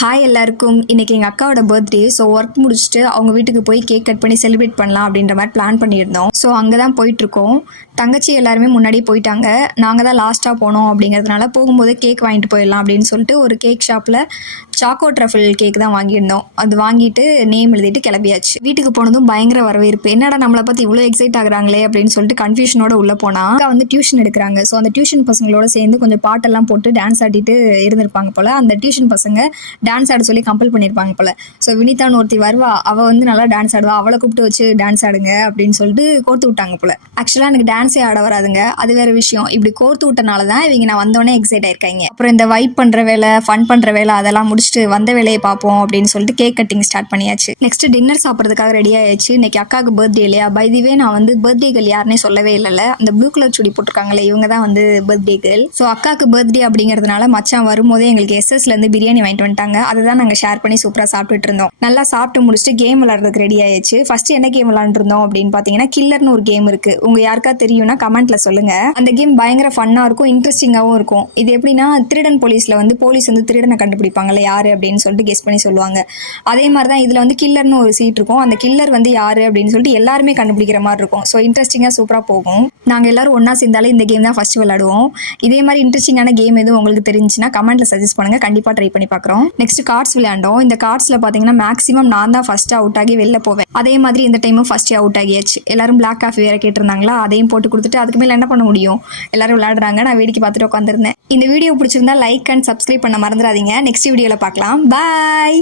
Hi எல்லாருக்கும். இன்றைக்கி எங்கள் அக்காவோட பர்த்டே. ஸோ ஒர்க் முடிச்சுட்டு அவங்க வீட்டுக்கு போய் கேக் கட் பண்ணி செலிப்ரேட் பண்ணலாம் அப்படின்ற மாதிரி பிளான் பண்ணியிருந்தோம். ஸோ அங்கே தான் போயிட்டுருக்கோம். தங்கச்சி எல்லாருமே முன்னாடியே போயிட்டாங்க. நாங்கள் தான் லாஸ்ட்டாக போனோம் அப்படிங்கிறதுனால போகும்போதே கேக் வாங்கிட்டு போயிடலாம் அப்படின்னு சொல்லிட்டு ஒரு கேக் ஷாப்பில் சாக்கோ ட்ரஃபிள் கேக் தான் வாங்கியிருந்தோம். அது வாங்கிட்டு நேம் எழுதிட்டு கிளம்பியாச்சு. வீட்டுக்கு போனதும் பயங்கர வரவேற்பு. என்னடா நம்மளை பற்றி இவ்வளோ எக்ஸைட் ஆகுறாங்களே அப்படின்னு சொல்லிட்டு கன்ஃபியூஷனோட உள்ளே போனால் அக்கா வந்து டியூஷன் எடுக்கிறாங்க. ஸோ அந்த டியூஷன் பசங்களோட சேர்ந்து கொஞ்சம் பாட்டெல்லாம் போட்டு டான்ஸ் ஆடிட்டு இருந்திருப்பாங்க போல். அந்த டியூஷன் பசங்க டான்ஸ் ஆட சொல்லி கம்பல் பண்ணியிருப்பாங்க போல். ஸோ வினிதான்னு ஒருத்தி வருவா, அவள் வந்து நல்லா டான்ஸ் ஆடுவா, அவளை கூப்பிட்டு வச்சு டான்ஸ் ஆடுங்க அப்படின்னு சொல்லிட்டு கோர்த்து விட்டாங்க போல். ஆக்சுவலாக எனக்கு டான்ஸே ஆட வராதுங்க, அது வேறு விஷயம். இப்படி கோர்த்து விட்டனால தான் இவங்க நான் வந்தோடனே எக்ஸைட் ஆயிருக்காங்க. அப்புறம் இந்த வைப் பண்ணுற வேலை, ஃபன் பண்ணுற வேலை அதெல்லாம் முடிச்சுட்டு வந்த வேலையை பார்ப்போம் அப்படின்னு சொல்லிட்டு கேக் கட்டிங் ஸ்டார்ட் பண்ணியாச்சு. நெக்ஸ்ட் டின்னர் சாப்பிட்றதுக்காக ரெடி ஆயாச்சு. இன்னைக்கு அக்காவுக்கு பர்த்டே இல்லையா? பை தி வே நான் வந்து பர்த்டே கேர்ள் யாருன்னே சொல்லவே இல்லைல்ல. அந்த ப்ளூ கலர் சுடி போட்டிருக்காங்களே இவங்க தான் வந்து பர்த்டே கேர்ள். ஸோ அக்காவுக்கு பர்த்டே அப்படிங்கிறதுனால மச்சான் வரும்போதே எங்களுக்கு எஸ்எஸ்லேருந்து பிரியாணி வாங்கிட்டு வந்துட்டாங்க. அதுதான் நாங்கள் ஷேர் பண்ணி சூப்பராக சாப்பிட்டுட்டு இருந்தோம். நல்லா சாப்பிட்டு முடிச்சுட்டு கேம் விளாட்றதுக்கு ரெடி ஆயிடுச்சு. ஃபர்ஸ்ட் என்ன கேம் விளாண்டுருந்தோம் அப்படின்னு பார்த்தீங்கன்னா கில்லர்னு ஒரு கேம் இருக்கு. உங்க யாருக்கா தெரியும்னா கமெண்ட்ல சொல்லுங்க. அந்த கேம் பயங்கர ஃபன்னா இருக்கும், இன்ட்ரெஸ்டிங்காகவும் இருக்கும். இது எப்படின்னா திருடன் போலீஸ்ல வந்து போலீஸ் வந்து திருடனை கண்டுபிடிப்பாங்கல்ல யாரு அப்படின்னு சொல்லிட்டு கெஸ் பண்ணி சொல்லுவாங்க. அதே மாதிரி தான் இதுல வந்து கில்லர்னு ஒரு சீட் இருக்கும். அந்த கில்லர் வந்து யாரு அப்படின்னு சொல்லிட்டு எல்லாருமே கண்டுபிடிக்கிற மாதிரி இருக்கும். ஸோ இன்ட்ரெஸ்டிங்காக சூப்பராக போகும். நாங்கள் எல்லாரும் ஒன்னா சேர்ந்தாலே இந்த கேம் தான் ஃபர்ஸ்ட் விளாடுவோம். இதே மாதிரி இன்ட்ரெஸ்டிங்கான கேம் எதுவும் உங்களுக்கு தெரிஞ்சுன்னா கமெண்ட்ல சஜஸ்ட் பண்ணுங்க, கண்டிப்பாக ட்ரை பண்ணி பார்க்குறோம். நெக்ஸ்ட் கார்ட்ஸ் விளையாண்டோம். இந்த கார்ட்ஸில் பார்த்தீங்கன்னா மேக்ஸிமம் நான் தான் ஃபர்ஸ்ட் அவுட் ஆகி வெளில போவேன். அதே மாதிரி இந்த டைமும் ஃபர்ஸ்ட் அவுட் ஆகியாச்சு. எல்லாரும் பிளாக் காஃபி வேற கேட்டிருந்தாங்களா, அதையும் போட்டு கொடுத்துட்டு அதுக்கு மேலே என்ன பண்ண முடியும், எல்லாரும் விளையாடுறாங்க, நான் வேடிக்கை பார்த்துட்டு உட்காந்துருந்தேன். இந்த வீடியோ பிடிச்சிருந்தா லைக் அண்ட் சப்ஸ்கிரைப் பண்ண மறந்துடாதீங்க. நெக்ஸ்ட் வீடியோவில் பார்க்கலாம். பாய்.